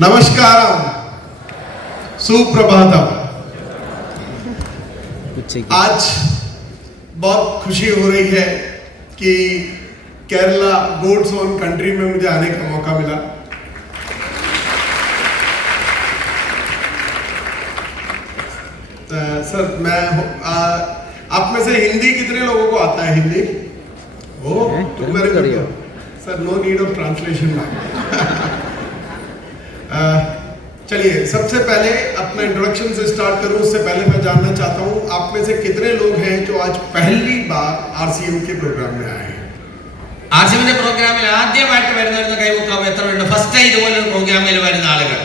नमस्कारम, सुप्रभातम। आज बहुत खुशी हो रही है कि केरला गोड्स ओन कंट्री में मुझे आने का मौका मिला। सर मैं आप में से हिंदी कितने लोगों को आता है? हिंदी तो मेरे को sir no need of translation. चलिए सबसे पहले अपना इंट्रोडक्शन से स्टार्ट करूं। उससे पहले मैं जानना चाहता हूं आप में से कितने लोग हैं जो आज पहली बार आरसीएम के प्रोग्राम में आए हैं? ആർസിഎമ്മിന്റെ പ്രോഗ്രാമിൽ ആദ്യമായിട്ട് വരുന്നവരുടെ കൈവക്കാം എത്ര ഉണ്ട്? ഫസ്റ്റ് ടൈം ഇതുപോലെ പ്രോഗ്രാമിൽ വരുന്ന ആളുകൾ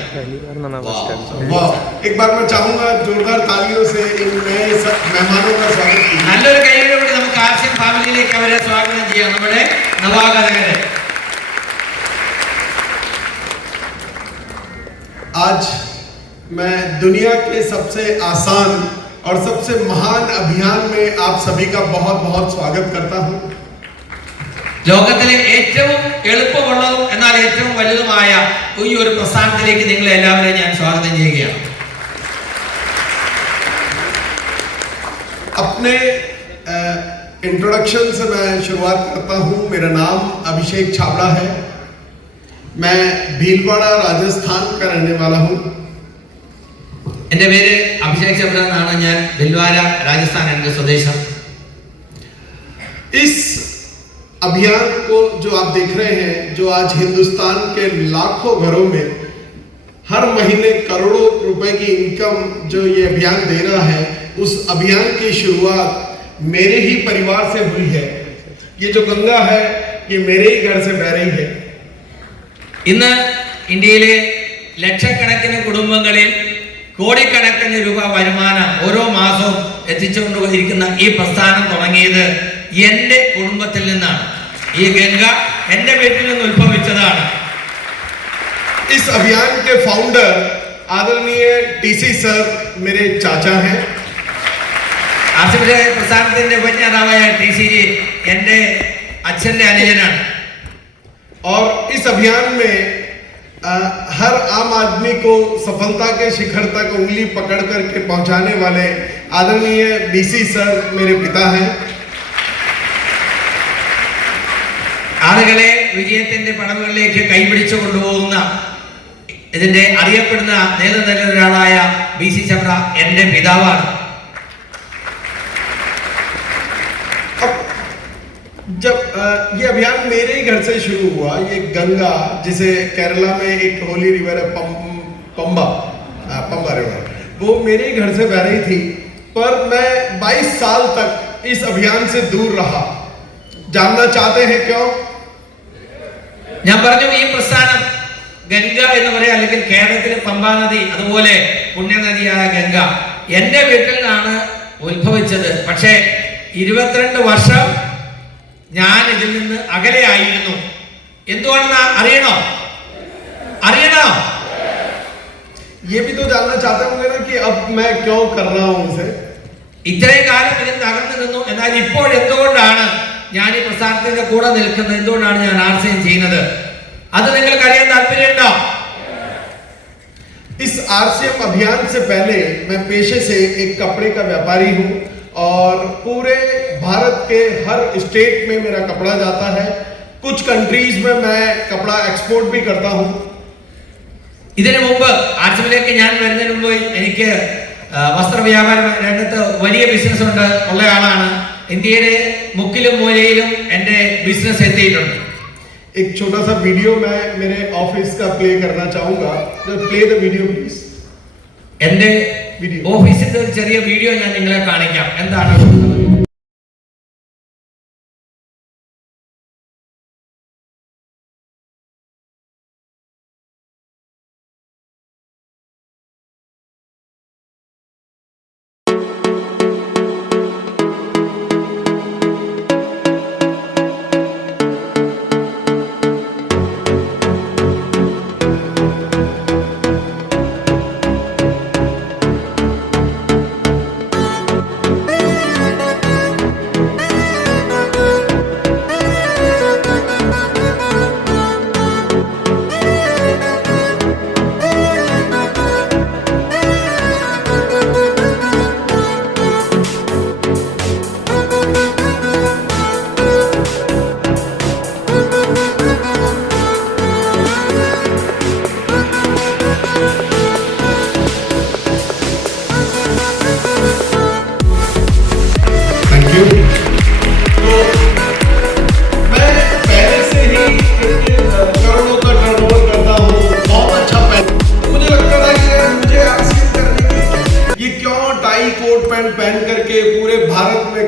एक बार मैं चाहूंगा जोरदार तालियों से इन नए मेहमानों का स्वागत कीजिए। നല്ലൊരു കൈയ്യടിയോടെ നമുക്ക് ആർസിഎം ഫാമിലിയിലേക്ക് അവരെ സ്വാഗതം ചെയ്യാം, നമ്മുടെ നവാഗതരെ। आज मैं दुनिया के सबसे आसान और सबसे महान अभियान में आप सभी का बहुत बहुत स्वागत करता हूं। ലോകത്തിലെ ഏറ്റവും എളുപ്പമുള്ളതും എന്നാൽ ഏറ്റവും വലുതുമായ ഈ ഒരു പ്രസ്ഥാനത്തിലേക്ക് നിങ്ങളെ എല്ലാവരെയും ഞാൻ സ്വാഗതം ചെയ്യുകയാണ്। अपने इंट्रोडक्शन से मैं शुरुआत करता हूं। मेरा नाम अभिषेक छाबड़ा है। मैं भीलवाड़ा राजस्थान का रहने वाला हूं। എൻ്റെ പേര് അഭിഷേക് ചബ്ര എന്നാണ്। ഞാൻ ഭിൽവാര രാജസ്ഥാൻ എൻ്റെ സ്വദേശം। इस अभियान को जो आप देख रहे हैं, जो आज हिंदुस्तान के लाखों घरों में हर महीने करोड़ों रुपए की इनकम जो ये अभियान दे रहा है, उस अभियान की शुरुआत मेरे ही परिवार से हुई है। ये जो गंगा है ये मेरे ही घर से बह रही है। ഇന്ന് ഇന്ത്യയിലെ ലക്ഷക്കണക്കിന് കുടുംബങ്ങളിൽ കോടിക്കണക്കിന് രൂപ വരുമാനം ഓരോ മാസവും എത്തിച്ചുകൊണ്ടിരിക്കുന്ന ഈ പ്രസ്ഥാനം തുടങ്ങിയത് എൻ്റെ കുടുംബത്തിൽ നിന്നാണ്। ഈ ഗംഗ എൻ്റെ വീട്ടിൽ നിന്ന് ഉത്ഭവിച്ചതാണ്। इस अभियान के फाउंडर आदरणीय टीसी सर मेरे चाचा हैं। ആസിഫിന്റെ പ്രസ്ഥാനത്തിന്റെ ഉപജ്ഞാതാവായ टीसी जी എൻ്റെ അച്ഛന്റെ അനുജനാണ്। और इस अभियान में हर आम आदमी को सफलता के शिखर तक उंगली पकड़ करके पहुंचाने वाले आदरणीय बीसी सर मेरे पिता हैं। ആളുകളെ വിജയത്തിന്റെ പടവുകളിലേക്ക് കൈപിടിച്ചു കൊണ്ടുപോകുന്ന ഇതിന്റെ അറിയപ്പെടുന്ന നേതൃത്വത്തിൽ ഒരാളായ ബി.സി. ചബ്ര എൻ്റെ പിതാവാണ്। जब ये अभियान मेरे ही घर से शुरू हुआ, ये गंगा जिसे केरला में एक होली रिवर है, पंबा रिवर, वो मेरे ही घर से बह रही थी। पर मैं 22 साल तक इस अभियान से दूर रहा। जानना चाहते हैं क्यों? ഞാൻ പറഞ്ഞു, ഈ പ്രസ്ഥാനം ഗംഗ എന്ന് പറയാ, അല്ലെങ്കിൽ കേരളത്തിലെ പമ്പാ നദി അതുപോലെ പുണ്യനദിയായ ഗംഗ എൻ്റെ വീട്ടിൽ നിന്നാണ് ഉത്ഭവിച്ചത്. പക്ഷേ 22 വർഷം ഞാൻ ഇതിൽ നിന്ന് അകലെയായിരുന്നു। എന്തുകൊണ്ടെന്ന് അറിയണോ? ये भी तो जानना चाहते होंगे ना कि अब मैं क्यों कर रहा हूं इसे। ഇത്രയും കാലം ഇതിൽ തകർന്നു നിന്നു, എന്നാൽ ഇപ്പോൾ എന്തുകൊണ്ടാണ് ഞാൻ ഈ പ്രസ്ഥാനത്തിന്റെ കൂടെ നിൽക്കുന്നത്, എന്തുകൊണ്ടാണ് ഞാൻ ആർസിഎം ചെയ്യുന്നത്, അത് നിങ്ങൾക്ക് അറിയാൻ താല്പര്യമുണ്ടോ? इस आरसीएम अभियान से पहले मैं पेशे से एक कपड़े का व्यापारी हूं और पूरे भारत के हर स्टेट में मेरा कपड़ा जाता है। कुछ कंट्रीज में मैं कपड़ा एक्सपोर्ट भी करता हूं। ഇതിനു മുമ്പ് ആർസിഎമ്മിലേക്ക് ഞാൻ വരുന്നതിന് മുമ്പ് എനിക്ക് വസ്ത്ര വ്യാപാര രംഗത്ത് വലിയ ബിസിനസ് ഉള്ള ആളാണ്। ഇന്ത്യയുടെ മുക്കിലും മൂലയിലും എൻ്റെ ബിസിനസ് എത്തിയിട്ടുണ്ട്। एक छोटा सा वीडियो मैं मेरे ऑफिस का प्ले करना चाहूंगा। Play the video please. എൻ്റെ ഓഫീസിന്റെ ഒരു ചെറിയ വീഡിയോ ഞാൻ നിങ്ങളെ കാണിക്കാം। എന്താണ്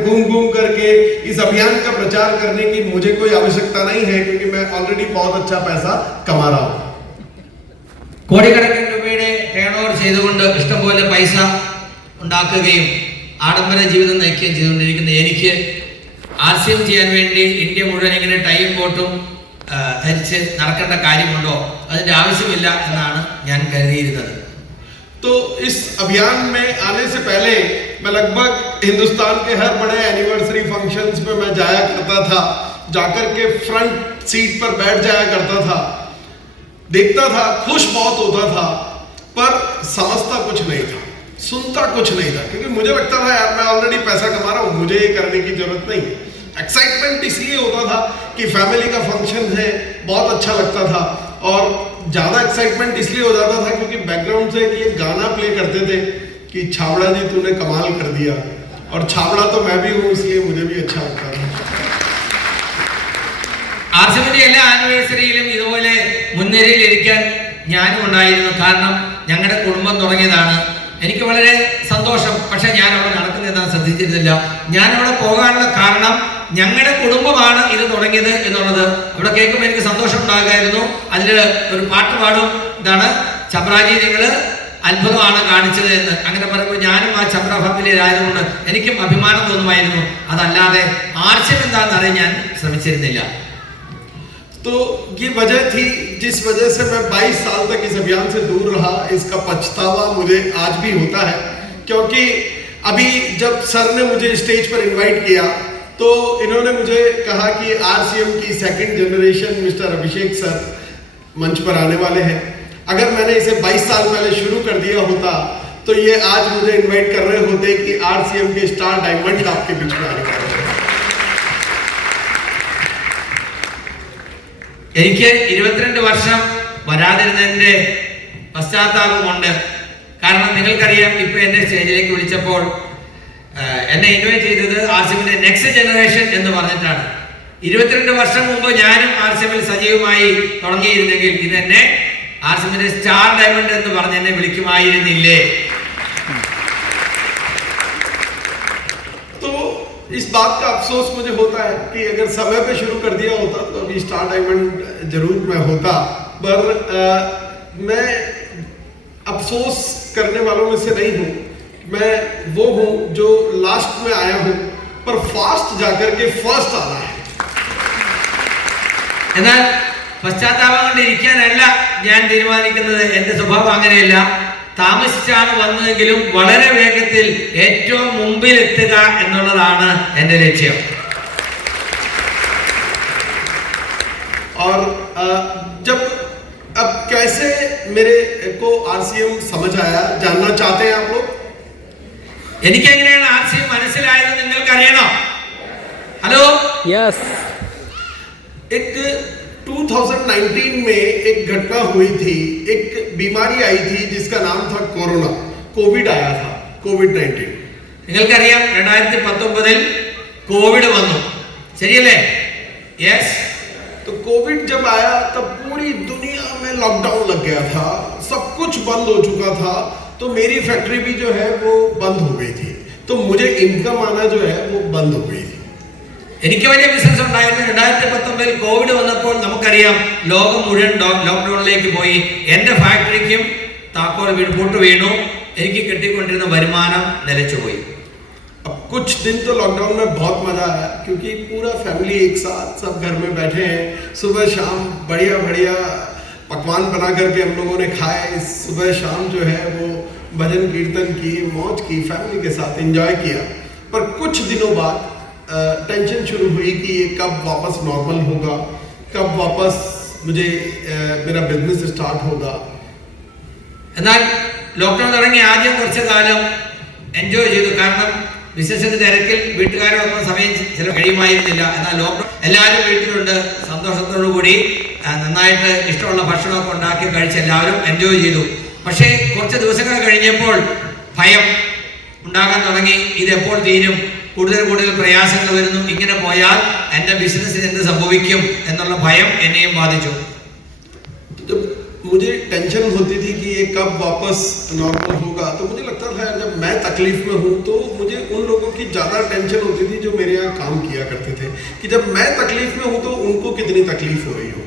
घूम घूम करके इस अभियान का प्रचार करने की मुझे कोई आवश्यकता नहीं है, क्योंकि मैं ऑलरेडी बहुत अच्छा पैसा कमा रहा हूँ। കോടിക്കണക്കിന് രൂപയുടെ ടേൺ ഓവർ ചെയ്തുകൊണ്ട് ഇഷ്ടംപോലെ പൈസ ഉണ്ടാക്കുകയും ആഡംബര ജീവിതം നയിക്കുകയും ചെയ്തുകൊണ്ടിരിക്കുന്ന എനിക്ക് RCM ചെയ്യാൻ വേണ്ടി ഇന്ത്യ മുഴുവൻ ഇങ്ങനെ ടൈം ബോട്ടും ധരിച്ച് നടക്കേണ്ട കാര്യമുണ്ടോ? അതിന്റെ ആവശ്യമില്ല എന്നാണ് ഞാൻ കരുതിയിരുന്നത്. तो इस अभियान में आने से पहले मैं लगभग हिंदुस्तान के हर बड़े एनिवर्सरी फंक्शंस में मैं जाया करता था, जाकर के फ्रंट सीट पर बैठ जाया करता था, देखता था, खुश बहुत होता था, पर समझता कुछ नहीं था, सुनता कुछ नहीं था, क्योंकि मुझे लगता था यार मैं ऑलरेडी पैसा कमा रहा हूँ, मुझे ये करने की जरूरत नहीं। एक्साइटमेंट इसलिए होता था कि फैमिली का फंक्शन है, बहुत अच्छा लगता था, और ज़्यादा एक्साइटमेंट इसलिए हो जाता था क्योंकि बैकग्राउंड से ये गाना प्ले करते थे कि छाबड़ा जी तूने कमाल कर दिया, और छाबड़ा तो मैं भी हूँ, इसलिए मुझे भी अच्छा लगता था। RCMന്റെ എല്ലാ ആനിവേഴ്സറിയിലും ഇതുപോലെ മുൻനിരയിലിരിക്കാൻ ഞാനും ഉണ്ടായിരുന്നു. കാരണം ഞങ്ങളുടെ കുടുംബം തുടങ്ങിയതാണ്. എനിക്ക് വളരെ സന്തോഷം. പക്ഷെ ഞാൻ അവിടെ നടക്കുന്നതെന്ന് ശ്രദ്ധിച്ചിരുന്നില്ല. ഞാൻ അവിടെ പോകാനുള്ള കാരണം ഞങ്ങളുടെ കുടുംബമാണ് ഇത് തുടങ്ങിയത് എന്നുള്ളത് അവിടെ കേൾക്കുമ്പോൾ എനിക്ക് സന്തോഷം ഉണ്ടാകുമായിരുന്നു. അതിൽ ഒരു പാട്ട് പാടും, ഇതാണ് ചബ്രാജി നിങ്ങൾ അത്ഭുതമാണ് കാണിച്ചത് എന്ന്. അങ്ങനെ പറയുമ്പോൾ ഞാനും ആ ചബ്ര ഫാമിലിയിലായതുകൊണ്ട് എനിക്കും അഭിമാനം തോന്നുമായിരുന്നു. അതല്ലാതെ RCM എന്താണെന്ന് അറിയാൻ ഞാൻ ശ്രമിച്ചിരുന്നില്ല. तो ये वजह थी जिस वजह से मैं 22 साल तक इस अभियान से दूर रहा। इसका पछतावा मुझे आज भी होता है, क्योंकि अभी जब सर ने मुझे स्टेज पर इनवाइट किया तो इन्होंने मुझे कहा कि RCM की सेकंड जनरेशन मिस्टर अभिषेक सर मंच पर आने वाले हैं। अगर मैंने इसे 22 साल पहले शुरू कर दिया होता तो ये आज मुझे इनवाइट कर रहे होते कि RCM के स्टार डायमंड आपके बीच में आने वाले हैं। എനിക്ക് 22 വർഷം വരാതിരുന്നതിന്റെ പശ്ചാത്താപമുണ്ട്. കാരണം നിങ്ങൾക്കറിയാം, ഇപ്പൊ എന്നെ സ്റ്റേജിലേക്ക് വിളിച്ചപ്പോൾ എന്നെ ഇൻവൈറ്റ് ചെയ്തത് RCMന്റെ നെക്സ്റ്റ് ജനറേഷൻ എന്ന് പറഞ്ഞിട്ടാണ്. 22 വർഷം മുമ്പ് ഞാനും RCMൽ സജീവമായി തുടങ്ങിയിരുന്നെങ്കിൽ ഇതെന്നെ RCMന്റെ സ്റ്റാർ ഡയമണ്ട് എന്ന് പറഞ്ഞ് എന്നെ വിളിക്കുമായിരുന്നില്ലേ? इस बात का अफसोस मुझे होता है कि अगर समय पे शुरू कर दिया होता तो अभी स्टार डायमंड जरूर मैं होता, पर मैं अफसोस करने वालों में से नहीं हूँ। मैं वो हूँ जो लास्ट में आया हूँ, पर फास्ट जाकर के फर्स्ट आना है। എന്നാൽ പശ്ചാത്താപം കൊണ്ടിരിക്കാനല്ല ഞാൻ തീരുമാനിക്കുന്നത്. എന്റെ സ്വഭാവം അങ്ങനെയല്ല. താമസിച്ചാണ് വന്നതെങ്കിലും വളരെ വേഗത്തിൽ ഏറ്റവും മുമ്പിൽ എത്തുക എന്നുള്ളതാണ് എന്റെ ലക്ഷ്യം. और जब अब कैसे मेरे को RCM समझ आया, जानना चाहते हैं आप लोग? എനിക്ക് എങ്ങനെയാണ് RCM മനസ്സിലായത് നിങ്ങൾക്ക് അറിയണോ? Hello, yes. एक 2019 में एक घटना हुई थी, एक बीमारी आई थी जिसका नाम था कोरोना, कोविड आया था, कोविड-19। നിങ്ങൾക്കറിയാം 2019 കോവിഡ് വന്നു, ശരിയല്ലേ? യെസ്। तो कोविड जब आया तब पूरी दुनिया में लॉकडाउन लग गया था, सब कुछ बंद हो चुका था, तो मेरी फैक्ट्री भी जो है वो बंद हो गई थी, तो मुझे इनकम आना जो है वो बंद हो गई थी। എനിക്ക് വലിയ ബിസിനസ് ഉണ്ടായിരുന്നു. 2019 കോവിഡ് വന്നപ്പോൾ നമുക്കറിയാം ലോകം മുഴുവൻ ലോക്ക്ഡൌണിലേക്ക് പോയി. എന്റെ ഫാക്ടറിക്കും താക്കോൽ പൂട്ട് വീണു. എനിക്ക് കിട്ടിക്കൊണ്ടിരുന്ന വരുമാനം നിലച്ചുപോയി. अब कुछ दिन तो लॉकडाउन में बहुत मजा आया, क्योंकि पूरा फैमिली एक साथ सब घर में बैठे हैं, सुबह शाम बढ़िया बढ़िया पकवान बना करके हम लोगों ने खाए। सुबह शाम जो है वो भजन कीर्तन की, मौज की, फैमिली के साथ एंजॉय किया। पर कुछ दिनों बाद टेंशन शुरू हुई कि ये कब वापस नॉर्मल होगा, कब वापस मुझे मेरा बिजनेस स्टार्ट होगा। എന്നാൽ ലോക്ക്ഡൌൺ തുടങ്ങി ആദ്യം കുറച്ച് കാലം എൻജോയ് ചെയ്തു. കാരണം ബിസിനസിന്റെ തിരക്കിൽ വീട്ടുകാരോടൊപ്പം സമയം ചില കഴിയുമായിരുന്നില്ല. എന്നാൽ ലോക്ക്ഡൌൺ എല്ലാവരും വീട്ടിലുണ്ട്, സന്തോഷത്തോടു കൂടി നന്നായിട്ട് ഇഷ്ടമുള്ള ഭക്ഷണമൊക്കെ ഉണ്ടാക്കി കഴിച്ച് എല്ലാവരും എൻജോയ് ചെയ്തു. പക്ഷേ കുറച്ച് ദിവസങ്ങൾ കഴിഞ്ഞപ്പോൾ ഭയം ഉണ്ടാകാൻ തുടങ്ങി. ഇത് എപ്പോൾ തീരും? കൂടുതൽ കൂടുതൽ പ്രയാസങ്ങൾ വരുന്നു. ഇങ്ങനെ പോയാൽ എൻ്റെ ബിസിനസ്സിന് എന്ത് സംഭവിക്കും എന്നുള്ള ഭയം എന്നെയും ബാധിച്ചു. मुझे टेंशन होती थी कि ये कब वापस नॉर्मल होगा, तो मुझे लगता था जब मैं तकलीफ में हूँ तो मुझे उन लोगों की ज़्यादा टेंशन होती थी जो मेरे यहाँ काम किया करते थे, कि जब मैं तकलीफ में हूँ तो उनको कितनी तकलीफ हो रही होगी.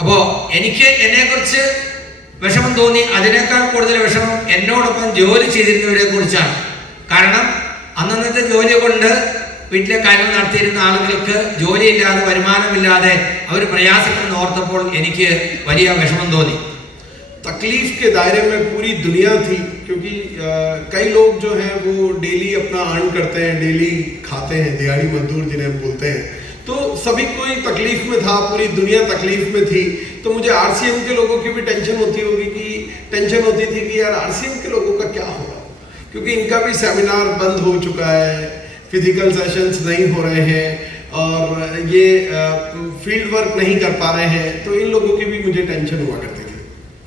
അപ്പോ എനിക്ക് എന്നെ കുറിച്ച് വിഷമം തോന്നി. അതിനേക്കാൾ കൂടുതൽ വിഷമം എന്നോടൊപ്പം ജോലി ചെയ്തിരുന്നവരെ കുറിച്ചാണ്. കാരണം അന്നത്തെ ജോലി കൊണ്ട് വീട്ടിലെ കാര്യങ്ങൾ നടത്തിയിരുന്ന ആളുകൾക്ക് ജോലിയില്ലാതെ വരുമാനമില്ലാതെ അവർ പ്രയാസപ്പെടുന്ന ഓർത്തപ്പോൾ എനിക്ക് വലിയ വിഷമം തോന്നി. तकलीफ के दायरे में पूरी दुनिया थी, क्योंकि कई लोग जो हैं वो डेली अपना अर्न करते हैं, डेली खाते हैं, दिहाड़ी मजदूर जिन्हें बोलते हैं. तो सभी कोई तकलीफ में था, पूरी दुनिया तकलीफ में थी. तो मुझे आरसीएम के लोगों की भी टेंशन होती थी कि यार आरसीएम के लोगों का क्या होगा, क्योंकि इनका भी सेमिनार बंद हो चुका है, फिजिकल सेशंस नहीं हो रहे हैं और ये फील्ड वर्क नहीं कर पा रहे हैं. तो इन लोगों की भी मुझे टेंशन हुआ करती थी.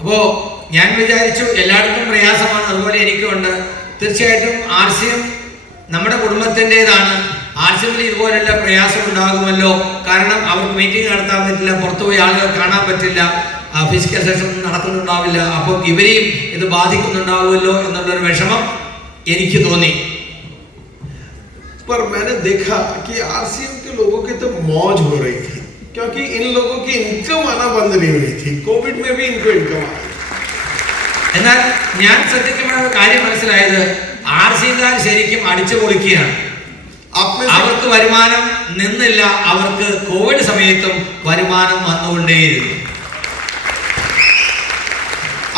അപ്പോ ഞാൻ വിചാരിച്ചു എല്ലാവർക്കും പ്രയാസമാണ്, അതുപോലെ എനിക്കുണ്ട്. തീർച്ചയായിട്ടും ആർസിഎം നമ്മുടെ കുടുംബത്തിൻ്റെതാണ്. ആർസിഎമ്മിൽ ഇതുപോലെയുള്ള പ്രയാസം ഉണ്ടാകുമല്ലോ, കാരണം അവർക്ക് മീറ്റിംഗ് നടത്താൻ പറ്റില്ല, പുറത്തുപോയി ആളുകൾ കാണാൻ പറ്റില്ല, ഫിസിക്കൽ സെഷൻ നടക്കുന്നുണ്ടാവില്ല. അപ്പോൾ ഇവരെയും ഇത് ബാധിക്കുന്നുണ്ടാവുമല്ലോ എന്നുള്ളൊരു വിഷമം എനിക്ക് തോന്നി. पर मैंने देखा कि आरसीएम के लोगों की तो मौज हो रही थी, क्योंकि इन लोगों की इनकम आना बंद नहीं हुई थी. कोविड में भी इनको इनकम आ रही. എന്നാൽ ഞാൻ ശ്രദ്ധിക്കുമ്പോൾ ഒരു കാര്യം മനസ്സിലായത്, ആർസിക്കാർ ശരിക്കും അടിച്ചു പൊളിക്കുകയാണ്. അവർക്ക് വരുമാനം നിന്നില്ല, അവർക്ക് കോവിഡ് സമയത്തും വരുമാനം വന്നുകൊണ്ടേയിരുന്നു.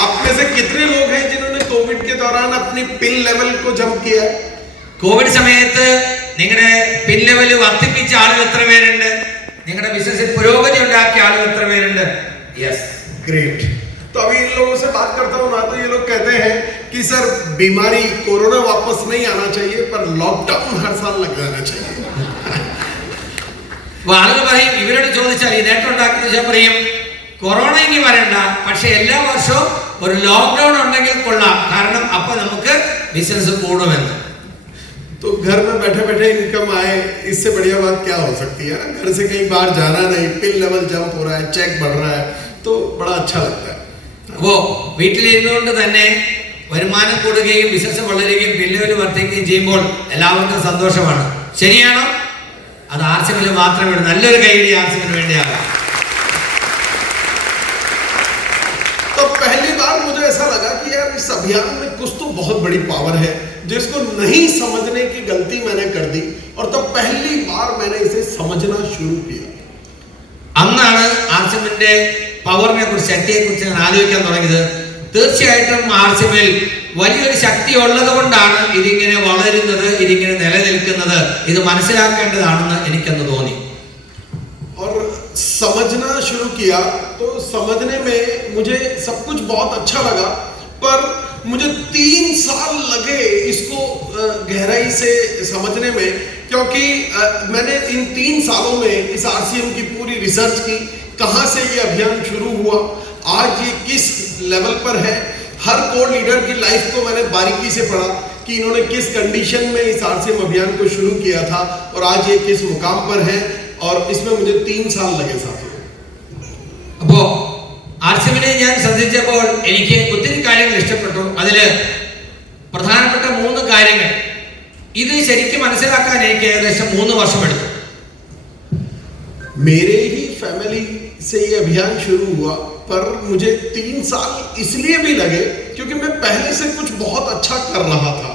आप में से कितने लोग हैं जिन्होंने कोविड के दौरान अपनी पिन लेवल को जंप किया? കോവിഡ് സമയത്ത് നിങ്ങളുടെ പിൻ ലെവൽ വർദ്ധിപ്പിച്ച ആളുകൾ എത്ര പേരുണ്ട്? നിങ്ങളുടെ ബിസിനസ്സിൽ പുരോഗതി ഉണ്ടാക്കിയ ആളുകൾ എത്ര പേരുണ്ട്? Yes, great. तो अभी इन लोगों से बात करता हूँ ना, तो ये लोग कहते हैं कि सर बीमारी कोरोना वापस नहीं आना चाहिए, पर लॉकडाउन हर साल लग जाना चाहिए. ആളുകൾ പറയും, ഇവരോട് ചോദിച്ചാൽ ഈ നേട്ടം ഉണ്ടാക്കുന്ന പറയും കൊറോണ ഇനി വരണ്ട, പക്ഷെ എല്ലാ വർഷവും ഒരു ലോക്ക്ഡൌൺ ഉണ്ടെങ്കിൽ കൊള്ളാം, കാരണം അപ്പൊ നമുക്ക് ബിസിനസ് കൂടുമെന്ന്. तो घर में बैठे बैठे इनकम आए, इससे बढ़िया बात क्या हो सकती है? घर से कहीं बाहर जाना नहीं, पिन लेवल जंप हो रहा है, चेक बढ़ रहा है, तो बड़ा अच्छा लगता है. അപ്പോ വീട്ടിലിരുന്നുകൊണ്ട് തന്നെ വരുമാനം കൂടുകയും ബിസിനസ് വളരുകയും പിൻ ലെവൽ വർദ്ധിക്കുകയും ചെയ്യുമ്പോൾ എല്ലാവർക്കും സന്തോഷമാണ്. ശരിയാണോ? അത് ആർസിഎമ്മിൽ മാത്രമേ ഉള്ളൂ. നല്ലൊരു കൈയടി ആർസിഎമ്മിന് വേണ്ടിയാകാം. तो पहली बार मुझे ऐसा लगा कि यार इस अभियान में कुछ तो बहुत बड़ी पावर है, जिसको नहीं समझने की गलती मैंने कर दी, और तब पहली बार मैंने इसे समझना शुरू किया. അന്നാണ് ആർസിഎമ്മിന്റെ പവറിനെ കുറിച്ച്, ശക്തിയെ കുറിച്ച് ഞാൻ ആലോചിക്കാൻ തുടങ്ങിയത്. തീർച്ചയായിട്ടും ആർസിഎമ്മിൽ വലിയൊരു ശക്തി ഉള്ളത് കൊണ്ടാണ് ഇതിങ്ങനെ വളരുന്നത്, ഇതിങ്ങനെ നിലനിൽക്കുന്നത്. ഇത് മനസ്സിലാക്കേണ്ടതാണെന്ന് എനിക്കന്ന് തോന്നി. और समझना शुरू किया तो समझने में मुझे सब कुछ बहुत अच्छा लगा, पर मुझे 3 साल लगे इसको गहराई से समझने में, क्योंकि मैंने इन 3 सालों में इस आरसीएम की पूरी रिसर्च की, कहाँ से ये अभियान शुरू हुआ, आज ये किस लेवल पर है. हर कोर लीडर की लाइफ को मैंने बारीकी से पढ़ा कि इन्होंने किस कंडीशन में इस आरसीएम अभियान को शुरू किया था और आज ये किस मुकाम पर है, और इसमें मुझे 3 साल लगे साथियों. അപ്പോ ആർസിഎമ്മിനെ ഞാൻ ശ്രദ്ധിച്ചപ്പോൾ എനിക്ക് ഒത്തിരി കാര്യങ്ങൾ ഇഷ്ടപ്പെട്ടു. അതില് പ്രധാനപ്പെട്ട 3 കാര്യങ്ങൾ. ഇത് ശരിക്കും മനസ്സിലാക്കാൻ എനിക്ക് ഏകദേശം 3 വർഷം എടുത്തു. मेरे ही फैमिली से ये अभियान शुरू हुआ, पर मुझे 3 साल इसलिए भी लगे क्योंकि मैं पहले से कुछ बहुत अच्छा कर रहा था.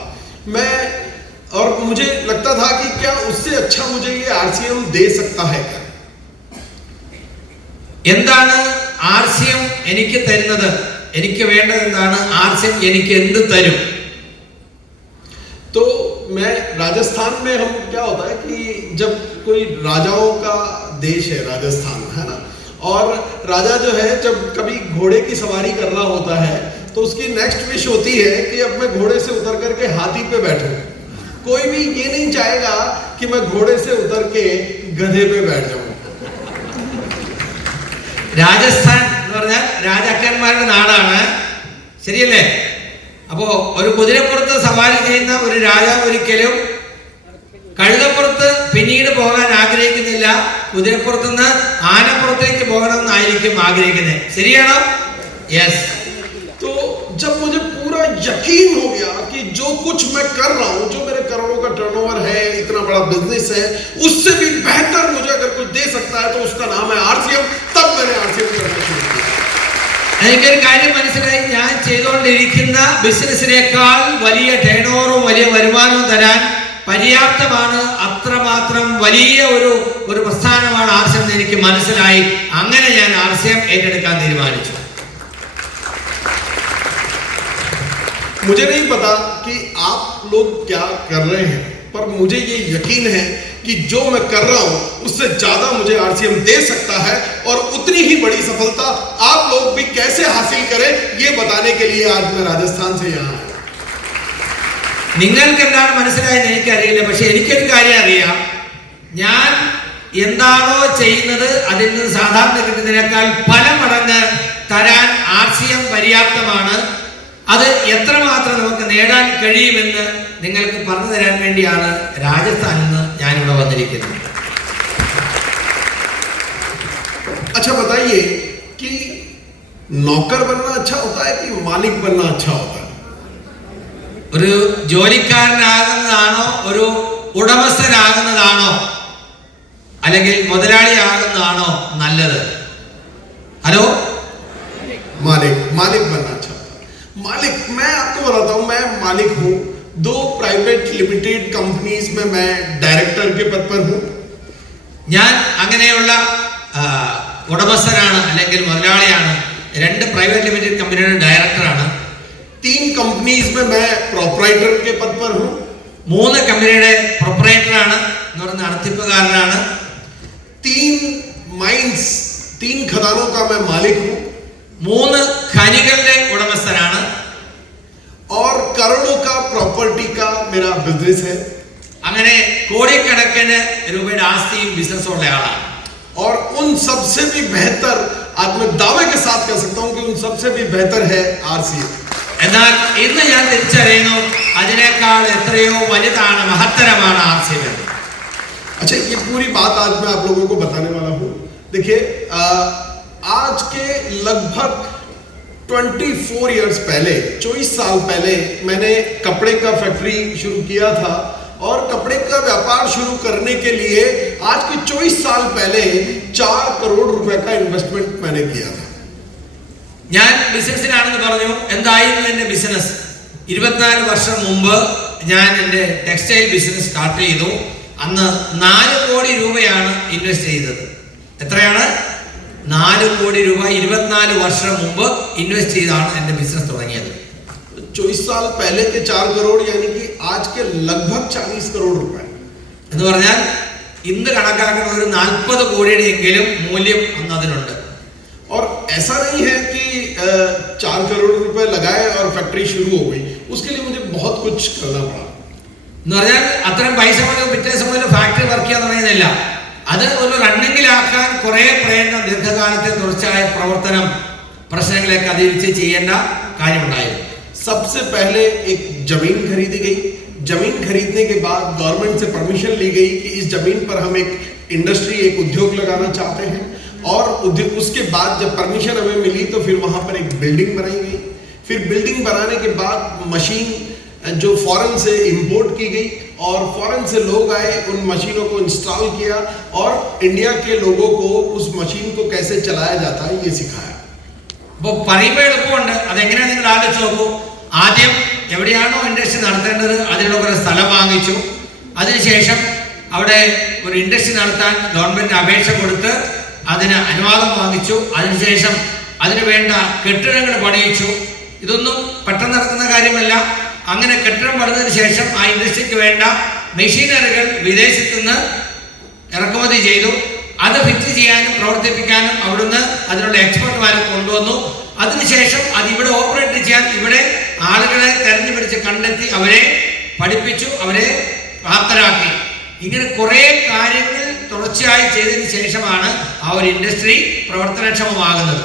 और मुझे लगता था कि क्या उससे अच्छा मुझे ये आरसीएम दे सकता है क्या? എന്താണ് ആർസിഎം എനിക്ക് തരുന്നത്? എനിക്ക് വേണ്ടത് എന്താണ്? ആർസിഎം എനിക്ക് എന്ത് തരും? तो मैं राजस्थान में, हम क्या होता है कि जब कोई राजाओं का देश है राजस्थान, है ना, और राजा जो है जब कभी घोड़े की सवारी कर रहा होता है तो उसकी नेक्स्ट विश होती है कि अब मैं घोड़े से उतर करके हाथी पे बैठूं. कोई भी ये नहीं चाहेगा कि मैं घोड़े से उतर के गधे पे बैठ जाऊं. രാജസ്ഥാൻ എന്ന് പറഞ്ഞാൽ രാജാക്കന്മാരുടെ നാടാണ്, ശരിയല്ലേ? അപ്പോ ഒരു കുതിരപ്പുറത്ത് സവാരി ചെയ്യുന്ന ഒരു രാജാവ് ഒരിക്കലും കഴുതപ്പുറത്ത് പിന്നീട് പോകാൻ ആഗ്രഹിക്കുന്നില്ല, കുതിരപ്പുറത്തുനിന്ന് ആനപ്പുറത്തേക്ക് പോകണമെന്നായിരിക്കും ആഗ്രഹിക്കുന്നത്. ശരിയാണോ? യെസ്. तो जब मुझे पूरा यकीन हो गया कि जो जो कुछ मैं कर रहा हूं, जो मेरे करोड़ों का टर्नओवर है, इतना बड़ा बिजनेस है, उससे भी बेहतर मुझे अगर कुछ दे सकता है तो उसका नाम है RCM। तब मैंने RCM करना शुरू किया। എനിക്കൊരു കാര്യം മനസ്സിലായി, ഞാൻ ചെയ്തുകൊണ്ടിരിക്കുന്ന ബിസിനസ്സിനേക്കാൾ വലിയ ടേൺ ഓവറും വലിയ വരുമാനവും തരാൻ പര്യാപ്തമാണ്, അത്രമാത്രം വലിയ ഒരു പ്രസ്ഥാനമാണ് RCM എന്ന് എനിക്ക് മനസ്സിലായി. അങ്ങനെ ഞാൻ RCM ഏറ്റെടുക്കാൻ തീരുമാനിച്ചു. मुझे नहीं पता कि आप लोग क्या कर रहे हैं, पर मुझे ये यकीन है कि जो मैं कर रहा हूं उससे ज्यादा मुझे RCM दे सकता है, और उतनी ही बड़ी सफलता आप लोग भी कैसे हासिल करें ये बताने के लिए आज मैं राजस्थान से यहाँ आया। നിങ്ങൾക്ക് എന്താണ് മനസ്സിലായെന്ന് എനിക്കറിയില്ല, പക്ഷെ എനിക്കൊരു കാര്യം അറിയാം. ഞാൻ എന്താണോ ചെയ്യുന്നത് അതിൽ നിന്ന് സാധാരണ കിട്ടുന്നതിനേക്കാൾ പല മടങ്ങ് തരാൻ RCM പര്യാപ്തമാണ്. അത് എത്രമാത്രം നമുക്ക് നേടാൻ കഴിയുമെന്ന് നിങ്ങൾക്ക് പറഞ്ഞു തരാൻ വേണ്ടിയാണ് രാജസ്ഥാനിൽ നിന്ന് ഞാനിവിടെ വന്നിരിക്കുന്നത്. अच्छा बताइए कि नौकर बनना अच्छा होता है कि मालिक बनना अच्छा होता है? ഒരു ജോലിക്കാരനാകുന്നതാണോ ഒരു ഉടമസ്ഥനാകുന്നതാണോ അല്ലെങ്കിൽ മുതലാളിയാകുന്നതാണോ നല്ലത്? ഹലോ, मालिक बनना अच्छा होता है। मालिक, मैं आपको बताता हूं, मैं मालिक हूं 2 प्राइवेट लिमिटेड कंपनीज में मैं डायरेक्टर के पद पर हूं। ഞാൻ അങ്ങനെയുള്ള ഉടമസ്ഥനാണ് അല്ലെങ്കിൽ മുതലാളിയാണ്. 2 പ്രൈവറ്റ് ലിമിറ്റഡ് കമ്പനിയുടെ ഡയറക്ടറാണ്. 3 कंपनीज में मैं प्रोपराइटर के पद पर हूं। 3 കമ്പനിയുടെ പ്രൊപ്പറേറ്ററാണ് എന്ന് പറയുന്ന നടത്തിപ്പുകാരനാണ്. 3 माइंस, 3 खदानों का मैं मालिक हूं। 3 ഖനികളുടെ ഉടമസ്ഥനാണ്. और करोड़ों का प्रॉपर्टी का मेरा बिजनेस है। അങ്ങനെ കോടിക്കണക്കിന് രൂപയുടെ ആസ്തിയും ബിസിനസ്സും ഉള്ള ആളാണ്. और उन सबसे भी बेहतर, आज मैं दावे के साथ कह सकता हूं कि उन सबसे भी बेहतर है RCM। എന്നാൽ ഇന്ന് ഞാൻ തിരിച്ചറിയുന്നു അതിനേക്കാൾ എത്രയോ വലുതാണ്, മഹത്തരമാണ് RCM. अच्छा, ये पूरी बात आज मैं आप लोगों को बताने वाला हूं। देखिए, आज के लगभग 24 इयर्स पहले, 24 साल पहले मैंने कपड़े का फैक्ट्री शुरू किया था, और कपड़े का व्यापार शुरू करने के लिए आज के 24 साल पहले 4 करोड़ रुपए का इन्वेस्टमेंट मैंने किया था। ഞാൻ ബിസിനസ്സിലാണെന്ന് പറഞ്ഞു. എന്തായിരുന്നു എൻ്റെ ബിസിനസ്? 24 വർഷം മുമ്പ് ഞാൻ എൻ്റെ ടെക്സ്റ്റൈൽ ബിസിനസ് സ്റ്റാർട്ട് ചെയ്തു. അന്ന് 4 കോടി രൂപയാണ് ഇൻവെസ്റ്റ് ചെയ്തത്. എത്രയാണ്? 4 കോടി രൂപ 24 വർഷം മുമ്പ് ഇൻവെസ്റ്റ് ചെയ്താണ് എൻ്റെ ബിസിനസ് തുടങ്ങിയത്. 24 साल पहले के 4 करोड़ यानी कि आज के लगभग 40 करोड़ रुपए എന്ന് പറഞ്ഞാൽ ഇന്ന് കണക്കാക്കുന്ന ഒരു 40 കോടിയുടെ എങ്കിലും മൂല്യം അന്ന് അതിനുണ്ട്. और ऐसा नहीं है कि 4 करोड़ रुपए लगाए और फैक्ट्री शुरू हो गई, उसके लिए मुझे बहुत कुछ करना पड़ा. എന്ന് പറഞ്ഞാൽ അത്രയും പൈസ മുതൽ പിറ്റേ ദിവസം മുതൽ ഫാക്ടറി വർക്ക് ചെയ്യാൻ തുടങ്ങിയതല്ല. അത് ഒരു റണ്ണിങ്ങിലാക്കാൻ കുറെ പ്രയത്നം, ദീർഘകാലത്തെ തുടർച്ചയായ പ്രവർത്തനം, പ്രശ്നങ്ങളൊക്കെ അതിജീവിച്ച് ചെയ്യേണ്ട കാര്യമുണ്ടായിരുന്നു. सबसे पहले एक जमीन खरीदी गई. जमीन खरीदने के बाद गवर्नमेंट से परमिशन ली गई कि इस जमीन पर हम एक इंडस्ट्री, एक उद्योग लगाना चाहते हैं. और उसके बाद जब परमिशन हमें मिली तो फिर वहां पर एक बिल्डिंग बनाई गई. फिर बिल्डिंग बनाने के बाद मशीन जो फॉरेन से इंपोर्ट की गई, और फॉरेन से लोग आए, उन मशीनों को इंस्टॉल किया, और इंडिया के लोगों को उस मशीन को कैसे चलाया जाता है ये सिखाया. അപ്പോൾ പറയുമ്പോൾ എളുപ്പമുണ്ട്, അതെങ്ങനെയാണ് നിങ്ങൾ ആലോചിച്ച് നോക്കൂ. ആദ്യം എവിടെയാണോ ഇൻഡസ്ട്രി നടത്തേണ്ടത് അതിനുള്ള ഒരു സ്ഥലം വാങ്ങിച്ചു. അതിനുശേഷം അവിടെ ഒരു ഇൻഡസ്ട്രി നടത്താൻ ഗവൺമെന്റ് അപേക്ഷ കൊടുത്ത് അതിന് അനുവാദം വാങ്ങിച്ചു. അതിനുശേഷം അതിന് വേണ്ട കെട്ടിടങ്ങൾ പണിയിച്ചു. ഇതൊന്നും പെട്ടെന്ന് നടക്കുന്ന കാര്യമല്ല. അങ്ങനെ കെട്ടിടം പണിതതിന് ശേഷം ആ ഇൻഡസ്ട്രിക്ക് വേണ്ട മെഷീനറികൾ വിദേശത്തു നിന്ന് ഇറക്കുമതി ചെയ്തു. അത് ഫിറ്റ് ചെയ്യാനും പ്രവർത്തിപ്പിക്കാനും അവിടുന്ന് അതിനുള്ള എക്സ്പെർട്ടുമാരെ കൊണ്ടുവന്നു. അതിനുശേഷം അത് ഇവിടെ ഓപ്പറേറ്റ് ചെയ്യാൻ ഇവിടെ ആളുകളെ തെരഞ്ഞുപിടിച്ച് കണ്ടെത്തി അവരെ പഠിപ്പിച്ചു, അവരെ പ്രാപ്തരാക്കി. ഇങ്ങനെ കുറെ കാര്യങ്ങൾ തുടർച്ചയായി ചെയ്തതിന് ശേഷമാണ് ആ ഒരു ഇൻഡസ്ട്രി പ്രവർത്തനക്ഷമമാകുന്നത്.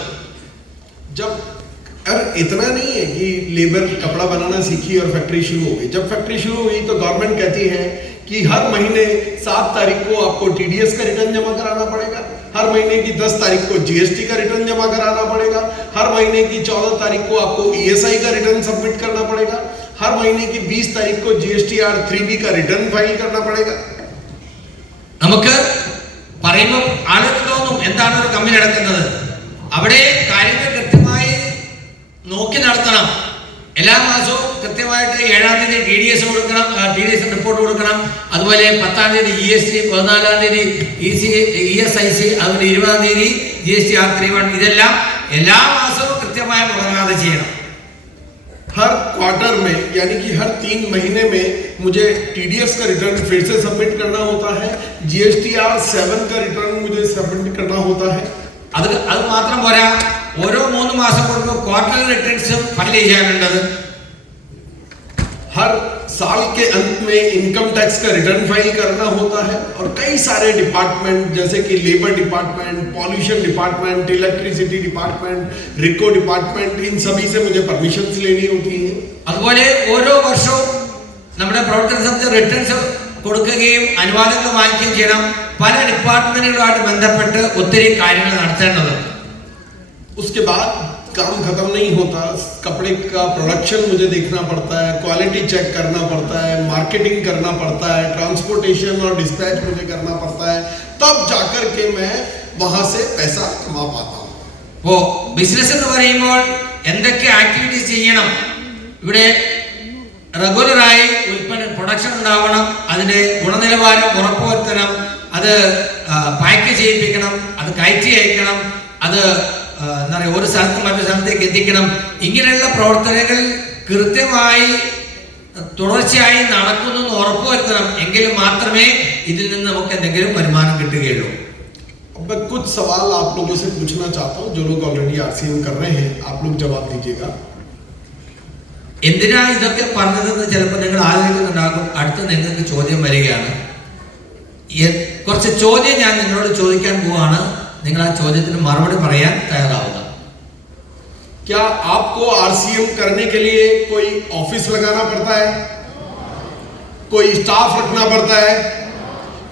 और इतना नहीं है कि लेबर कपड़ा बनाना सीखी और फैक्ट्री शुरू हो गई. जब फैक्ट्री शुरू हुई तो गवर्नमेंट कहती है कि हर महीने 7 तारीख को आपको TDS का रिटर्न जमा कराना पड़ेगा, हर महीने की 10 तारीख को GST का रिटर्न जमा कराना पड़ेगा, हर महीने की 14 तारीख को आपको ESI का रिटर्न सबमिट करना पड़ेगा, हर महीने की 20 तारीख को GSTR 3B का रिटर्न फाइल करना पड़ेगा। നമുക്ക് പറയുമ്പോൾ ആളുകൾക്ക് തോന്നും എന്താണ് ഒരു കമ്പനി നടക്കുന്നത്, അവിടെ കാര്യങ്ങൾ കൃത്യമായി നോക്കി നടത്തണം. എല്ലാ മാസവും കൃത്യമായിട്ട് 7-ാം തീയതി TDS കൊടുക്കണം, TDS റിപ്പോർട്ട് കൊടുക്കണം. അതുപോലെ 10-ാം തീയതി GST, 14-ാം തീയതി ESIC, അതുപോലെ 20-ാം തീയതി GSTR 3.1. ഇതെല്ലാം എല്ലാ മാസവും കൃത്യമായി മുടങ്ങാതെ ചെയ്യണം. हर क्वार्टर में यानी कि हर 3 महीने में मुझे TDS का रिटर्न फिर से सबमिट करना होता है, GSTR 7 का रिटर्न मुझे सबमिट करना होता है. അത് മാത്രം പോരാ, ഓരോ 3 മാസം കൂടുമ്പോൾ ക്വാർട്ടർലി റിട്ടേൺസും ഫയൽ ചെയ്യാനുള്ളത്. हर साल के अंत में इनकम टैक्स का रिटर्न फाइल करना होता है और कई सारे डिपार्टमेंट जैसे कि labour department, pollution department, electricity department, RIICO department, इन सभी से मुझे परमिशंस लेनी होती है. അതുപോലെ ഓരോ വർഷവും നമ്മുടെ പ്രവർത്തന സമിതി റിട്ടേൺസ് കൊടുക്കുകയും അനുവാദങ്ങൾ വാങ്ങിക്കുകയും ചെയ്യണം. പല ഡിപ്പാർട്ട്മെന്റുകളുമായിട്ട് ബന്ധപ്പെട്ട് ഒത്തിരി കാര്യങ്ങൾ നടത്തേണ്ടതുണ്ട്. उसके बाद काम खत्म नहीं होता, कपड़े का प्रोडक्शन मुझे देखना पड़ता है, क्वालिटी चेक करना पड़ता है, मार्केटिंग करना पड़ता है, ट्रांसपोर्टेशन और डिस्पैच मुझे करना पड़ता है, तब जाकर के मैं वहां से पैसा कमा पाता हूँ. ഓ ബിസിനസ് എന്ന് പറയുമ്പോൾ എന്തൊക്കെ ആക്ടിവിറ്റീസ് ചെയ്യണം? ഇവിടെ റെഗുലറായി പ്രൊഡക്ഷൻ ഉണ്ടാവണം, അതിന്റെ ഗുണനിലവാരം ഉറപ്പുവരുത്തണം, അത് പാക്ക് ചെയ്യിപ്പിക്കണം, അത് കയറ്റി അയക്കണം, അത് എന്താ പറയുക ഒരു സ്ഥലത്ത് മറ്റൊരു സ്ഥലത്തേക്ക് എത്തിക്കണം. ഇങ്ങനെയുള്ള പ്രവർത്തനങ്ങൾ കൃത്യമായി തുടർച്ചയായി നടക്കുന്നു എന്ന് ഉറപ്പുവരുത്തണം. എങ്കിലും മാത്രമേ ഇതിൽ നിന്ന് നമുക്ക് എന്തെങ്കിലും വരുമാനം കിട്ടുകയുള്ളൂ. मैं कुछ सवाल आप लोगों से पूछना चाहता हूँ, जो लोग ऑलरेडी RCM कर रहे हैं, आप लोग जवाब दीजिएगा. എന്തിനാ ഇതൊക്കെ പറഞ്ഞതെന്ന് ചിലപ്പോൾ നിങ്ങൾ ആലോചിക്കുന്നുണ്ടാകും. അടുത്ത് നിങ്ങൾക്ക് ചോദ്യം വരികയാണ്. കുറച്ച് ചോദ്യം ഞാൻ നിങ്ങളോട് ചോദിക്കാൻ പോവാണ്. നിങ്ങൾ ആ ചോദ്യത്തിന് മറുപടി പറയാൻ തയ്യാറാവുക. क्या आपको RCM करने के लिए कोई ऑफिस लगाना पड़ता है, कोई स्टाफ रखना पड़ता है,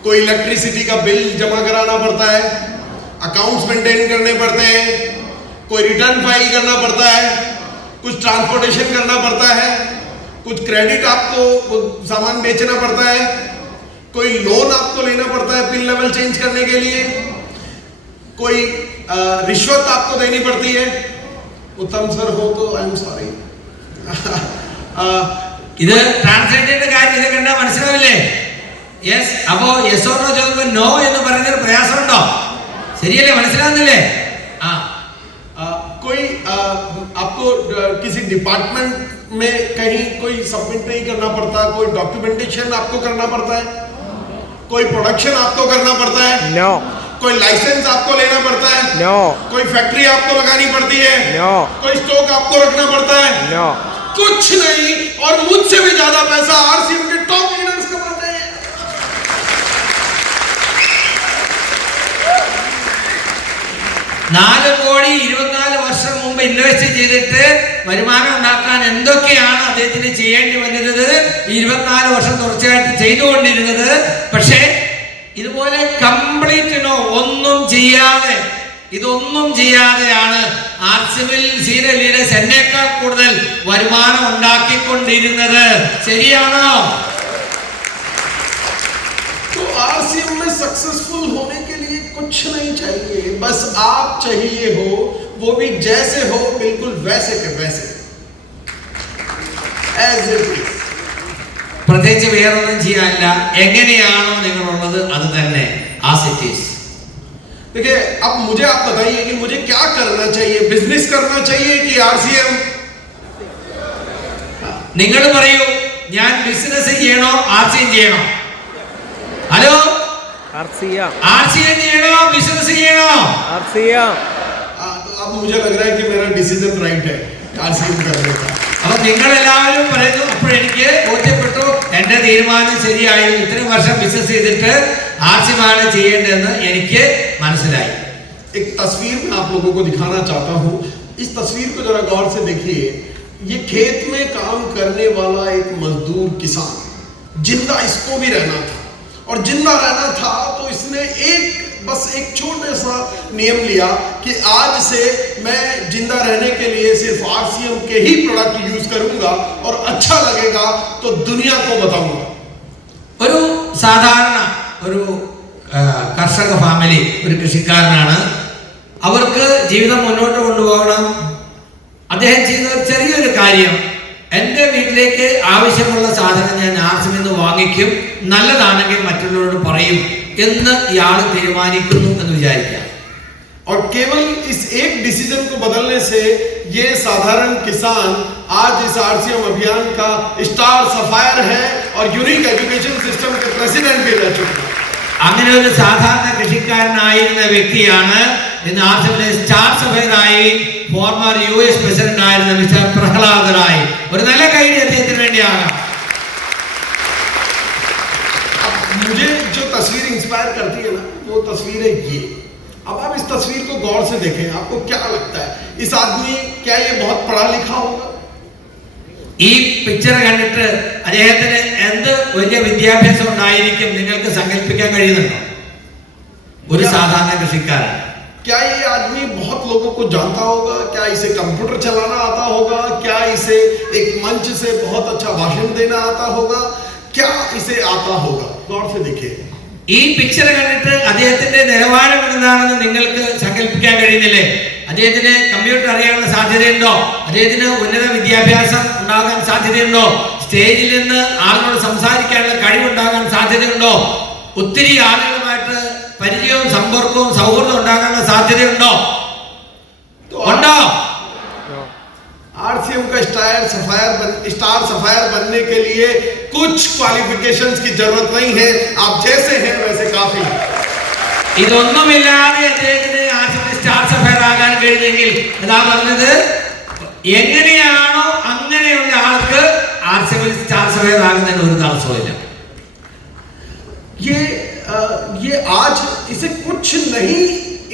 कोई इलेक्ट्रिसिटी का बिल जमा कराना पड़ता है, अकाउंट्स मेंटेन करने पड़ते हैं, कोई रिटर्न फाइल करना पड़ता है, कुछ ट्रांसपोर्टेशन करना पड़ता है, कुछ क्रेडिट आपको सामान बेचना पड़ता है, कोई लोन आपको लेना पड़ता है पिन लेवल चेंज करने के लिए, कोई रिश्वत आपको देनी पड़ती है. उत्तम सर हो तो आई एम सॉरी. ഇത് ട്രാൻസ്ലേറ്ററിന്റെ കാര്യം ഇത് കണ്ടാൽ മനസ്സിലാവില്ലേ? യെസ്. അപ്പോ യെസ് ഓർ നോ ചോദിക്കുമ്പോൾ നോ എന്ന് പറയുന്നൊരു പ്രയാസമുണ്ടോ? ശരിയല്ലേ? മനസ്സിലാവുന്നില്ലേ? कोई आपको किसी डिपार्टमेंट में कहीं कोई सबमिट नहीं करना पड़ता, कोई डॉक्यूमेंटेशन आपको करना पड़ता है, कोई प्रोडक्शन आपको करना पड़ता है? नो. कोई लाइसेंस आपको लेना पड़ता है? नो. कोई फैक्ट्री आपको लगानी पड़ती है? नो. कोई स्टॉक आपको रखना पड़ता है? नो. कुछ नहीं. और मुझसे भी ज्यादा पैसा RCM के टॉप लीडर्स कमाते हैं. 4,24 വർഷം മുമ്പ് ഇൻവെസ്റ്റ് ചെയ്തിട്ട് വരുമാനം ഉണ്ടാക്കാൻ എന്തൊക്കെയാണ് അദ്ദേഹത്തിന് ചെയ്യേണ്ടി വന്നിരുന്നത്, 24 വർഷം തുടർച്ചയായിട്ട് ചെയ്തുകൊണ്ടിരുന്നത്. പക്ഷേ ഇതുപോലെ കംപ്ലീറ്റ് ഒന്നും ചെയ്യാതെ, ഇതൊന്നും ചെയ്യാതെയാണ് RCMൽ സീനിയർ ലീഡേഴ്സ് എന്നേക്കാൾ കൂടുതൽ വരുമാനം ഉണ്ടാക്കിക്കൊണ്ടിരുന്നത്. ശരിയാണോ? तो RCM में सक्सेसफुल होने के लिए कुछ नहीं चाहिए, बस आप चाहिए हो, वो भी जैसे हो बिल्कुल वैसे के वैसे, as it is. പ്രത്യേകിച്ച് വേറൊന്നും ചെയ്യാനില്ല. എങ്ങനെയാണോ നിങ്ങളുള്ളത് അത് തന്നെ, as it is. देखिए, अब मुझे आप बताइए कि मुझे क्या करना चाहिए, बिजनेस करना चाहिए कि RCM? നിങ്ങൾ പറയൂ, ഞാൻ ബിസിനസ് ചെയ്യണോ RCM ചെയ്യണോ? Hello, RCM. RCM ചെയ്യണോ ബിസിനസ് ചെയ്യണോ? RCM. तो अब मुझे लग रहा है कि मेरा डिसीजन राइट है RCM करने का. അപ്പൊ നിങ്ങൾ എല്ലാവരും പറയുന്നു. അപ്പോഴെനിക്ക് ബോധ്യപ്പെട്ടു, എന്റെ തീരുമാനം ശരിയായിരുന്നു. ഇത്രയും വർഷം ബിസിനസ് ചെയ്തിട്ട് RCM ആണ് ചെയ്യേണ്ടതെന്ന് എനിക്ക് മനസ്സിലായി. एक तस्वीर मैं आप लोगों को दिखाना चाहता हूँ. इस तस्वीर को जरा गौर से देखिए. ये खेत में काम करने वाला एक मजदूर किसान, जिंदा इसको भी रहना था, और जिंदा रहना था तो इसने एक बस एक छोटा सा नियम लिया कि आज से मैं जिंदा रहने के लिए सिर्फ RCM के ही प्रोडक्ट यूज करूंगा और अच्छा लगेगा तो दुनिया को बताऊंगा. ഒരു സാധാരണ ഒരു കർഷക ഫാമിലി, ഒരു കൃഷിക്കാരനാണ്. അവർക്ക് ജീവിതം മുന്നോട്ട് കൊണ്ടുപോകണം. അദ്ദേഹം ചെയ്യുന്ന ഒരു ചെറിയൊരു കാര്യം, എൻ്റെ വീട്ടിലേക്ക് ആവശ്യമുള്ള സാധനം ഞാൻ RCM നിന്ന് വാങ്ങിക്കും, നല്ലതാണെങ്കിൽ മറ്റുള്ളവരോട് പറയും എന്ന് ഇയാൾ തീരുമാനിക്കുന്നു എന്ന് വിചാരിക്കാം. और केवल इस एक डिसीजन को बदलने से ये साधारण किसान आज इस RCM अभियान का स्टार सफायर है और यूनिक एजुकेशन सिस्टम के प्रेसिडेंट भी रह चुका है. അങ്ങനെ ഒരു സാധാരണ കൃഷിക്കാരനായിരുന്ന വ്യക്തിയാണ് ഇന്ന് RCMലെ സ്റ്റാർ സഫയറായി ഫോർമർ US പ്രസിഡന്റ് ആയിരുന്ന മിസ്റ്റർ പ്രഹ്ലാദ് റായ്. ഒരു നല്ല കൈയ്യടി അദ്ദേഹത്തിന് വേണ്ടിയാകാം. मुझे जो तस्वीर इंस्पायर करती है ना, वो तस्वीर है ये. अब आप इस तस्वीर को गौर से देखें, आपको क्या लगता है इस आदमी, क्या ये बहुत पढ़ा लिखा होगा? ഈ പിക്ചർ കണ്ടിട്ട് അദ്ദേഹത്തിന് എന്ത് വലിയ വിദ്യാഭ്യാസം ഉണ്ടായിരിക്കും നിങ്ങൾക്ക് സങ്കല്പിക്കാൻ കഴിയുന്നുണ്ടോ? ഒരു സാധാരണ കൃഷിക്കാരൻ. क्या ये आदमी बहुत लोगों को जानता होगा? क्या इसे कंप्यूटर चलाना आता होगा? क्या इसे एक मंच से बहुत अच्छा भाषण देना आता होगा? क्या इसे आता होगा? गौर से देखिए. ഈ പിക്ചർ കണ്ടിട്ട് അദ്ദേഹത്തിന്റെ നിലവാരം എന്താണെന്ന് നിങ്ങൾക്ക് സങ്കല്പിക്കാൻ കഴിയുന്നില്ലേ? അദ്ദേഹത്തിന് കമ്പ്യൂട്ടർ അറിയാനുള്ള സാധ്യതയുണ്ടോ? അദ്ദേഹത്തിന് ഉന്നത വിദ്യാഭ്യാസം ഉണ്ടാകാൻ സാധ്യതയുണ്ടോ? സ്റ്റേജിൽ നിന്ന് ആളുകളോട് സംസാരിക്കാനുള്ള കഴിവുണ്ടാകാൻ സാധ്യതയുണ്ടോ? ഒത്തിരി ആളുകളുമായിട്ട് പരിചയവും സമ്പർക്കവും സൗഹൃദം ഉണ്ടാകാനുള്ള സാധ്യതയുണ്ടോ? ഉണ്ടോ? RCM का स्टार सफायर बनने के लिए कुछ क्वालिफिकेशंस की जरूरत नहीं है. आप जैसे हैं वैसे काफी. ഇതൊന്നുമില്ലാതെ അദ്ദേഹത്തിന് RCM സ്റ്റാർ സഫയർ ആകാൻ കഴിഞ്ഞെങ്കിൽ എന്താ പറഞ്ഞത്? എങ്ങനെയാണോ അങ്ങനെയുള്ള ആൾക്ക് RCM സ്റ്റാർ സഫയർ ആകുന്നതിന് ഒരു തടസ്സമില്ല. ये आज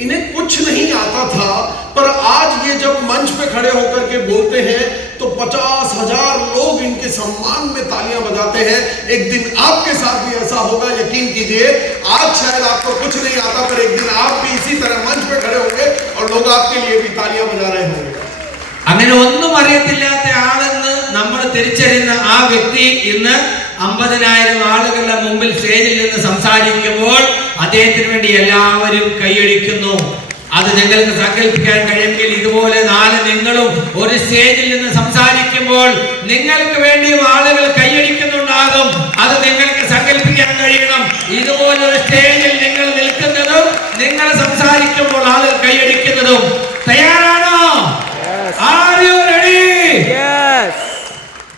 इन्हें कुछ नहीं आता था, पर आज ये जब मंच पे खड़े होकर के बोलते हैं तो 50,000 लोग इनके सम्मान में तालियां बजाते हैं. एक दिन आपके साथ भी ऐसा होगा, यकीन कीजिए. आज शायद आपको कुछ नहीं आता, पर एक दिन आप भी इसी तरह मंच पे खड़े होंगे और लोग आपके लिए भी तालियां बजा रहे होंगे. അങ്ങനെ ഒന്നും അറിയത്തില്ലാത്ത ആളെന്ന് നമ്മൾ തിരിച്ചറിയുന്ന ആ വ്യക്തി ഇന്ന് 50,000 ആളുകളുടെ മുമ്പിൽ സ്റ്റേജിൽ നിന്ന് സംസാരിക്കുമ്പോൾ അദ്ദേഹത്തിന് വേണ്ടി എല്ലാവരും കൈയടിക്കുന്നു. അത് നിങ്ങൾക്ക് സങ്കല്പിക്കാൻ കഴിയുമെങ്കിൽ ഇതുപോലെ നാളെ നിങ്ങളും ഒരു സ്റ്റേജിൽ നിന്ന് സംസാരിക്കുമ്പോൾ നിങ്ങൾക്ക് വേണ്ടി ആളുകൾ കൈയടിക്കുന്നുണ്ടാകും. അത് നിങ്ങൾക്ക് സങ്കല്പിക്കാൻ കഴിയണം. ഇതുപോലൊരു സ്റ്റേജിൽ നിങ്ങൾ നിൽക്കുന്നതും നിങ്ങൾ സംസാരിക്കുമ്പോൾ ആളുകൾ കൈയടിക്കുന്നതും. തയ്യാറാണോ? Are you ready? Yes.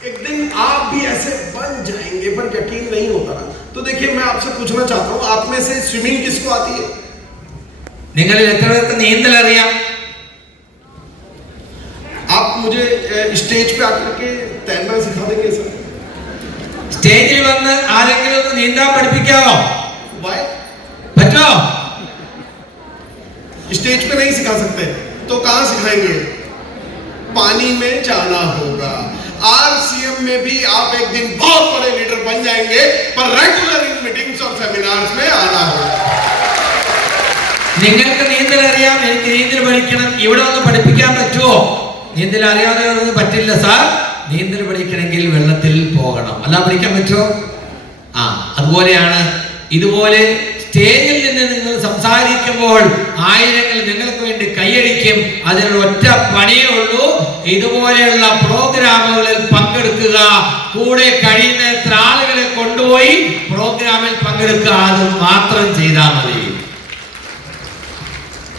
एक दिन आप भी ऐसे बन जाएंगे, पर यकीन नहीं होता ना. तो देखिए, मैं आपसे पूछना चाहता हूँ, आप में से स्विमिंग किसको आती है? നിങ്ങളിൽ എത്ര പേർക്ക് നീന്തൽ അറിയാം? आप मुझे स्टेज पे आकर के तैरना सिखा देंगे सर? സ്റ്റേജിൽ വന്ന് ആരെങ്കിലും ഒന്ന് നീന്താൻ പഠിപ്പിക്കാവോ? Why? പറ്റോ? स्टेज पे नहीं सिखा सकते तो कहाँ सिखाएंगे? पानी में जाना होगा. RCM में भी आप एक दिन बहुत बड़े लीडर बन जाएंगे, पर रेगुलर इन मीटिंग्स और सेमिनार्स में आना होगा. നിങ്ങൾക്ക് നീന്തൽ അറിയാം, എനിക്ക് നീന്തൽ പഠിക്കണം, ഇവിടെ ഒന്ന് പഠിപ്പിക്കാൻ പറ്റുമോ? നീന്തൽ അറിയാതെ ഒന്നും പറ്റില്ല സാർ. നീന്തൽ പഠിക്കണമെങ്കിൽ വെള്ളത്തിൽ പോകണം. അല്ല, പഠിക്കാൻ പറ്റുമോ? അതുപോലെയാണ്. ഇതുപോലെ സ്റ്റേജിൽ നിന്ന് നിങ്ങൾ സംസാരിക്കുമ്പോൾ ആയിരങ്ങൾ നിങ്ങൾക്ക് വേണ്ടി കൈയടിക്കും. അതിനൊരു ഒറ്റ പണിയേ ഉള്ളൂ. ഇതുപോലെയുള്ള പ്രോഗ്രാമുകളിൽ പങ്കെടുക്കുക. കൂടെ കഴിയുന്ന എത്ര ആളുകളെ കൊണ്ടുപോയി പ്രോഗ്രാമിൽ പങ്കെടുക്കുക. അത് മാത്രം ചെയ്താൽ മതി.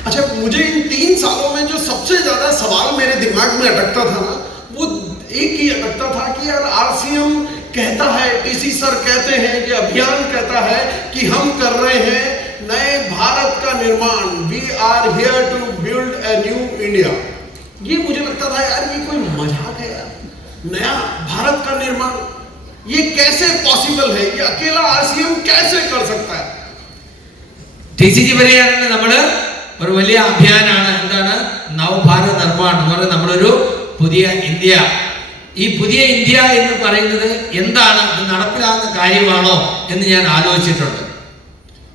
अच्छा, मुझे इन 3 सालों में जो सबसे ज्यादा सवाल मेरे दिमाग में अटकता था ना, वो एक ही अटकता था कि यार RCM कहता है, TC सर कहते हैं, ये अभियान कहता है कि हम कर रहे हैं नए भारत का निर्माण. We are here to build a new India. ये मुझे लगता था यार, ये कोई मजाक है यार. नया भारत का निर्माण ये कैसे पॉसिबल है? ये अकेला RCM कैसे कर सकता है? TCG പറയുകയാണെങ്കിൽ നമ്മള് ഒരു വലിയ അഭിയാനാണ്. എന്താണ് നവഭാരത നിർമ്മാണം എന്ന് പറയുന്നത്? നമ്മളൊരു പുതിയ ഇന്ത്യ. ഈ പുതിയ ഇന്ത്യ എന്ന് പറയുന്നത് എന്താണ്? നടപ്പിലാകുന്ന കാര്യമാണോ എന്ന് ഞാൻ ആലോചിച്ചിട്ടുണ്ട്.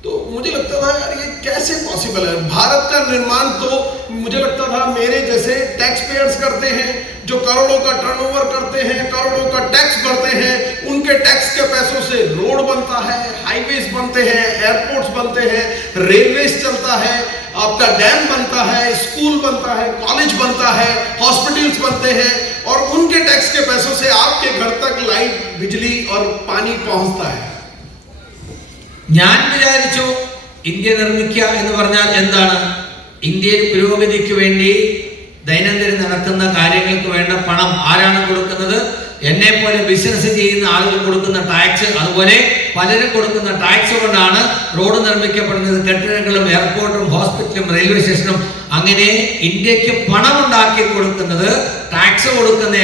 तो मुझे लगता था यार, ये कैसे पॉसिबल है? भारत का निर्माण तो मुझे लगता था मेरे जैसे टैक्स पेयर्स करते हैं, जो करोड़ों का टर्नओवर करते हैं, करोड़ों का टैक्स भरते हैं, उनके टैक्स के पैसों से रोड बनता है, हाईवेज बनते हैं, एयरपोर्ट्स बनते हैं, रेलवेज चलता है, आपका डैम बनता है, स्कूल बनता है, कॉलेज बनता है, हॉस्पिटल्स बनते हैं, और उनके टैक्स के पैसों से आपके घर तक लाइट, बिजली और पानी पहुंचता है। ഞാൻ വിചാരിച്ചു ഇന്ത്യ നിർമ്മിക്കുക എന്ന് പറഞ്ഞാൽ എന്താണ്? ഇന്ത്യയിൽ പുരോഗതിക്ക് വേണ്ടി ദൈനംദിനം നടക്കുന്ന കാര്യങ്ങൾക്ക് വേണ്ട പണം ആരാണ് കൊടുക്കുന്നത്? എന്നെ പോലെ ബിസിനസ് ചെയ്യുന്ന ആളുകൾ കൊടുക്കുന്ന ടാക്സ്, അതുപോലെ പലരും കൊടുക്കുന്ന ടാക്സ് കൊണ്ടാണ് റോഡ് നിർമ്മിക്കപ്പെടുന്നത്, കെട്ടിടങ്ങളും എയർപോർട്ടും ഹോസ്പിറ്റലും റെയിൽവേ സ്റ്റേഷനും. അങ്ങനെ ഇന്ത്യക്ക് പണം ഉണ്ടാക്കി കൊടുക്കുന്നത് ടാക്സ് കൊടുക്കുന്ന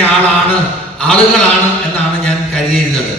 ആളുകളാണ് എന്നാണ് ഞാൻ കരുതിയിരുന്നത്.